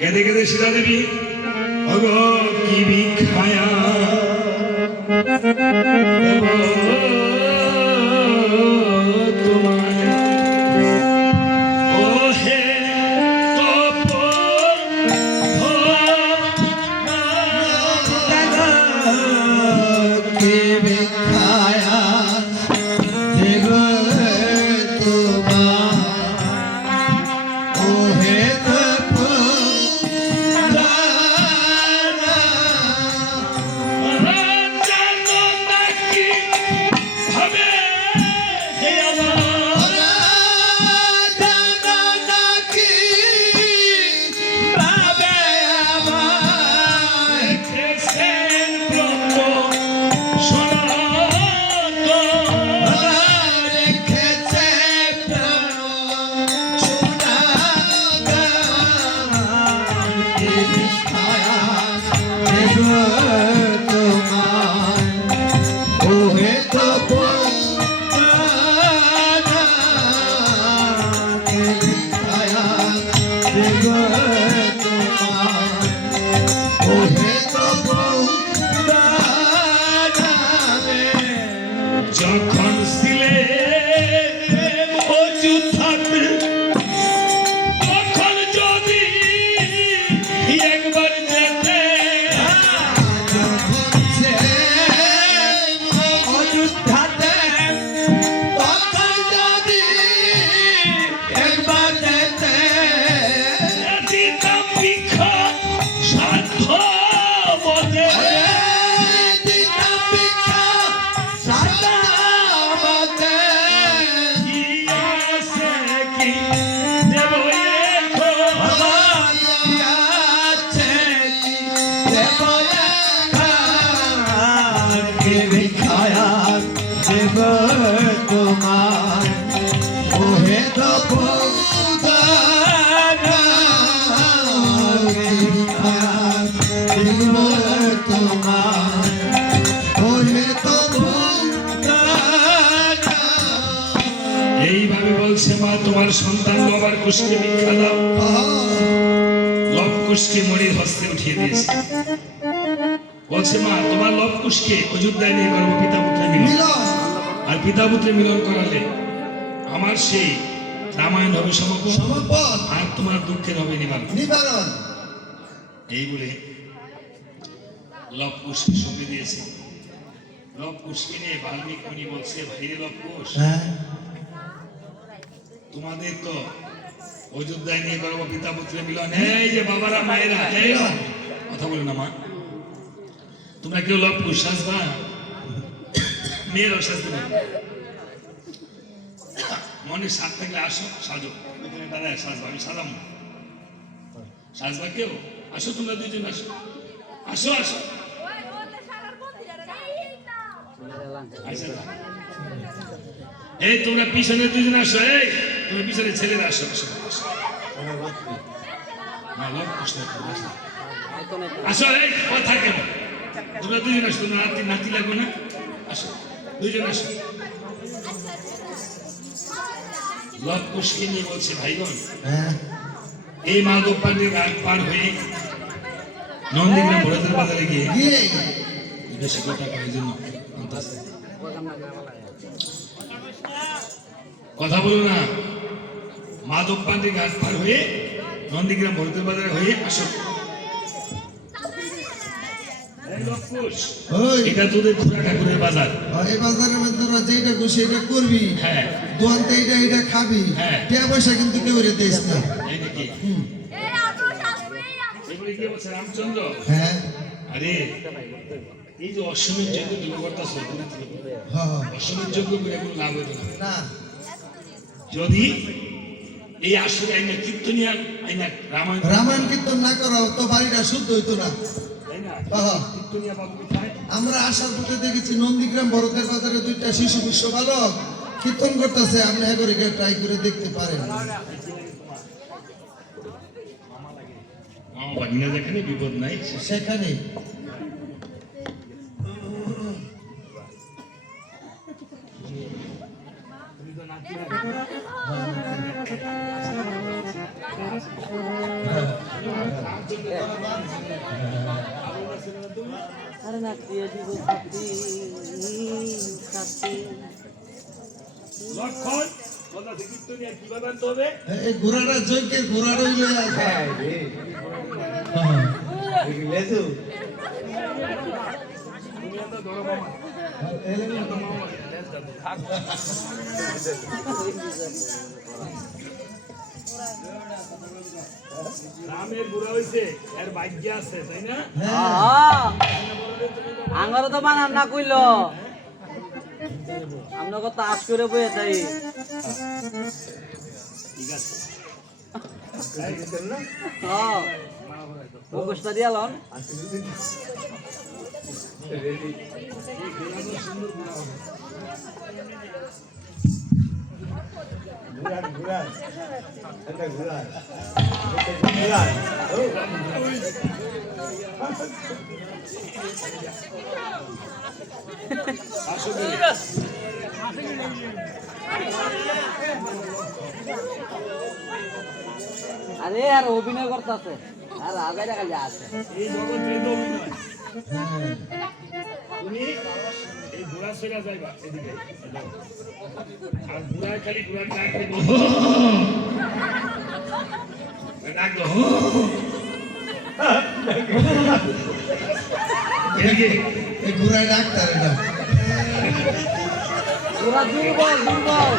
কেঁদে কেঁদে সীতা দেবী ওগো কি ভিক্ষায়া দেব তোমায় ও হে কি ভিক্ষায়া দেব তোমায় ও হে যখন ছিলে অযোধ্যাতে তখন যদি একবার যেতে অযোধ্যাতে তখন যদি একবার যেতে দিতাম ভিক্ষা সাধ্য বলে তোমার ওহে এইভাবে বলছে মা তোমার সন্তান লবার কুশকে ভিক্ষা দাও লব কুশকে মরির হস্তে উঠিয়ে দিয়েছে বলছে মা তোমার লব কুশকে অযোধ্যায় নিয়ে করবো পিতা পুত্রের মিলন আর পিতা পুত্রের মিলন করালে আমার সেই রামায়ণ হবে সমাপন আর তোমার দুঃখের হবে নিবারণ এই বলে লব কুশকে সঁপে দিয়েছে লব কুশকে নিয়ে বাল্মীকি মুনি বলছে ভাইরে লব কুশ তোমাদের তো অযোধ্যায় নিয়ে করবো পিতা পুত্রের মিলন এই যে বাবারা মায়েরা এই কথা বলে না মা তোমরা কেউ লব কুশ সাজবা মেয়েরাও সাজতে পারবে মনের সাথ থাকলে আসো সাজো এখানে দাঁড়ায় সাজবা আমি সাজাম না সাজবা কেউ আসো তোমরা দুজন আসো আসো আসো এই তোমরা পিছনে দুজন আসো এই তোমরা পিছনে ছেলেরা আসো আসো আসো এই কথা কেন তোমরা দুজন আসো তোমরা নাতি নাতি লাগবে না আসো দুজন আসো লব কুশকে নিয়ে বলছে ভাইগণ এই মাধব পান্ডের ঘাট পার হয়ে নন্দীগ্রাম ভরতের বাজারে গিয়ে বেশি কথা কয় জন্য কথা বলো না মাধব পান্ডের ঘাট পার হয়ে নন্দীগ্রাম ভরতের বাজারে হয়ে আসো এটা তোদের খুড়া ঠাকুরের বাজার এই বাজারের মধ্যে যেটা খুশি এটা করবি হ্যাঁ দোকানতে এটা খাবি টাকা পয়সা কিন্তু কেউ দিস না এই নাকি এগুলি কি বলছে রামচন্দ্র হ্যাঁ আরে এই যে অশ্বমের যজ্ঞ তুমি করতেছ অশ্বমের যজ্ঞ করে কোনো লাভ হতো না যদি এই আসলে আইনা কীর্তনিয়া আইনা রামায়ণ কীর্তন না করা তো বাড়িটা শুদ্ধ হইতো না আমরা আসার পথে দেখেছি নন্দীগ্রাম ভরতের বাজারে দুইটা শিশু বিশ্ব বালক কীর্তন করতেছে আপনি একবার ট্রাই করে দেখতে পারেন যেখানে বিপদ নাই সেখানে আরে না দিয়ে দিব সাথী সাথী লক্ষণ কথা কীর্তন নিয়ে কিভাবে আনতে হবে? এই ঘোড়াটা জয়কে ঘোড়াটা হইলে আছে তুমি তো ধরো মামা রামের বুড়া হইছে এর ভাগ্য আছে তাই না? আঙ্গারও তো বানান না কইল আমরা কত আশ করে বয়ে তাই ঠিক আছে মুখোশটা দিয়ে লন আরে আর অভিনয় করতেছে আর আগে দেখা যায় আছে এই জগৎ তো অভিনয়। তুমি এই ঘোড়া ছেড়া যাইবা এদিকে আর ঘোড়ায় খালি ঘোড়ার ডাক দেবো ডাক দো এই ঘোড়ায় ডাক্তার এটা ওরা দুর্বল দুর্বল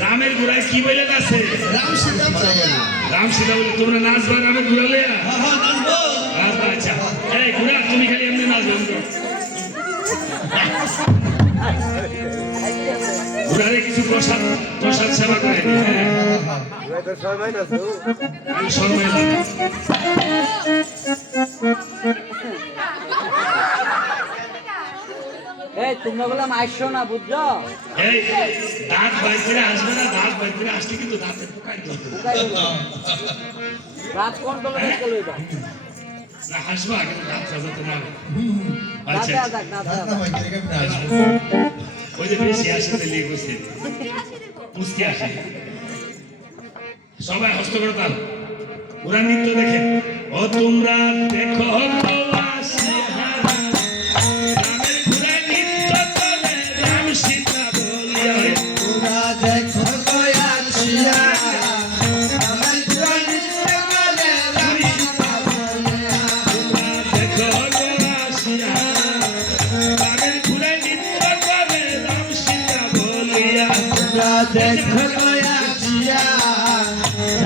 রামের ঘোড়ায় কি বলে আছে? রাম সীতা বলে রাম সীতা বলে তোমরা নাচবা রামের ঘোড়া লইয়া নাচবো নাচবা আচ্ছা এই ঘোড়া তুমি খালি এমনি নাচবে ঘোড়ারে কিছু প্রসাদ প্রসাদ সেবা করে নি হ্যাঁ আমি শর্মাইলাম এই তোমরা বলে মাইশো না বুঝছো এই দাঁত বাইর করে আসবে না দাঁত বাইর করে আসলে কিন্তু দাঁতে পোকাই ধরবে রাত কন্ট্রোল করতে লইবা না হাসবা কিন্তু দাঁত সাজাতে না হবে। রাতে আচ্ছা আদাক না রান্না ভাই করে কেমন আসবো ওই যে বেশি আসতে লেগে গেছে মুস্কি আসে সবাই হস্ত করে তাল ওরা নৃত্য দেখে ও তোমরা দেখো তো আসিয়া রামের ঘোড়ায় নৃত্য করে রাম সীতা বলিয়া তোরা দেখো গয়াছিয়া আমার জনি বলে রাম সীতা বলে দেখো তো আসিয়া রামের ঘোড়ায় নৃত্য করে রাম সীতা বলিয়া তোরা দেখো গয়াছিয়া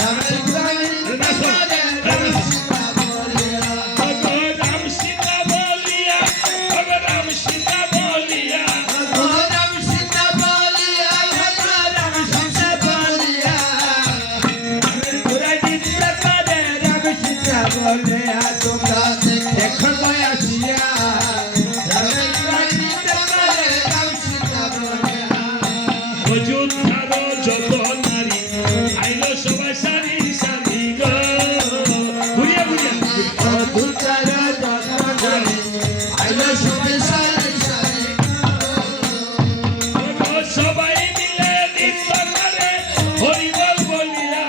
আমার জনি বলে রাম সীতা বলে রাম সীতা বলিয়া রাম সীতা বলিয়া রাম সীতা বলিয়া রাম সীতা বলিয়া ঘোড়ায় নৃত্য করে রাম সীতা বলে তোমরা দেখো গয়াছিয়া আমার জনি বলে রাম সীতা বলে অযোধ্যার যত নারী আইলো সবাই সারি সারি গো ঘুরিয়া ঘুরিয়া ও সবাই মিলে নৃত্য করে হরিবল বলিয়া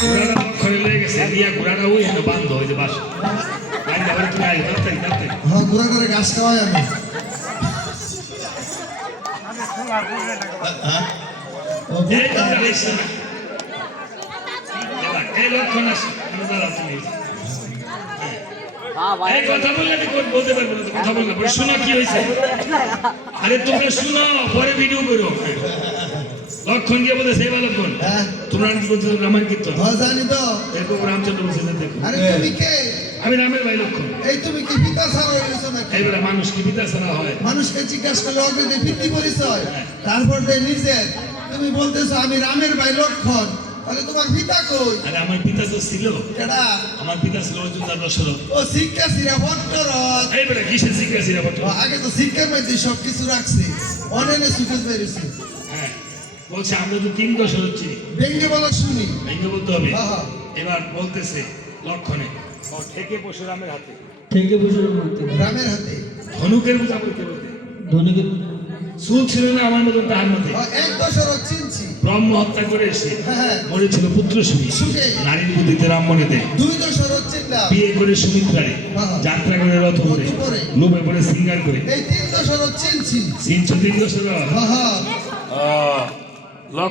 ঘোড়াটা লক্ষণে লয়ে গেছে দিয়া ঘোড়াটা ওই হেন বান্ধ হয়ে যে বাস আইন যাবার তুমি আগে তাড়াতাড়ি তাড়াতাড়ি ঘাস খাওয়াই আমি এই তোমরা এসো না এবার এই লক্ষণ আসো দাঁড়াও তুমি হ্যাঁ ভাই এই কথা বললে আমি বলতে পারবো না তো, কথা বললে পরে শোনো কি হয়েছে আরে তোমরা শুনো পরে ভিডিও করো লক্ষণ গিয়ে বলতে সেই বা লক্ষণ হ্যাঁ তোমরা কি করছো রামায়ণ কীর্তন জানি তো এরকম রামচন্দ্র বলছে যে দেখো আরে তুমি কে আমি রামের ভাই লক্ষণ এই তুমি কি পিতা ছাড়া হয়েছো নাকি এইবারে মানুষ কি বিতাসনা হয় মানুষকে জিজ্ঞাসা করলে অগ্রদে ভিত্তি পরিচয় তারপর দেয় নিজের তুমি বলতেছো আমি রামের ভাই লক্ষণ তাহলে তোমার পিতা কই? আরে আমার পিতা তো ছিল, কেডা? আমার পিতা ছিল অর্জুন দাস দশরথ। ও শিক্ষা সিরা ভট্টরথ। এই বেটা কিসের শিক্ষা ছিল বটে? ও আগে তো শিক্ষার মধ্যে সবকিছু রাখছে, অনেনে সুযোগ বেরিয়েছে। হ্যাঁ, বলছে আমরা তো 3 দশরথ চিনি, ভেঙ্গে বলো শুনি। ভেঙে বলতে হবে। হ্যাঁ, হ্যাঁ। এবার বলতেছে লক্ষণে ও ঠেকে পরশুরামের হাতে, থেকে বসে মারতে রামের হাতে ধনুকের বোঝা বলতে বলতে ধনীকে চুল ছিল না আমার মতন তাহার মধ্যে। এক দশরথ চিনছি। ব্রহ্ম হত্যা করে এসে হ্যাঁ। মরেছিল পুত্র সুমি, সুখে। নারীর বুদ্ধিতে রামমণিতে, 2 দশরথ চিনলাম। বিয়ে করে সুমিত্রারে, হ্যাঁ। যাত্রা করে রথ করে, রথ করে। লোভে পড়ে সিঙ্গার করে, এই 3 দশরথ চিনছি। চিনছ 3 দশরথ। হ্যাঁ, হ্যাঁ। লক্ষ